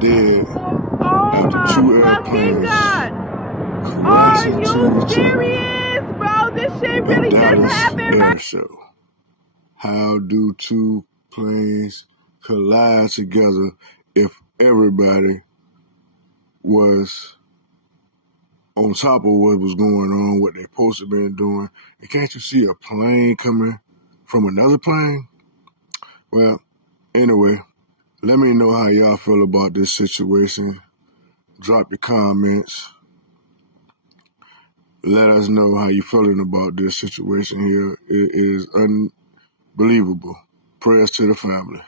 dead Oh after my 2 fucking airplanes God! crash Are into you each other serious, bro? This shit at really just Dallas happened, right? Air Show. How do 2 planes collide together if everybody was on top of what was going on, what they supposed to been doing? And can't you see a plane coming from another plane? Well, anyway, let me know how y'all feel about this situation. Drop your comments. Let us know how you feeling about this situation here. It is unbelievable. Prayers to the family.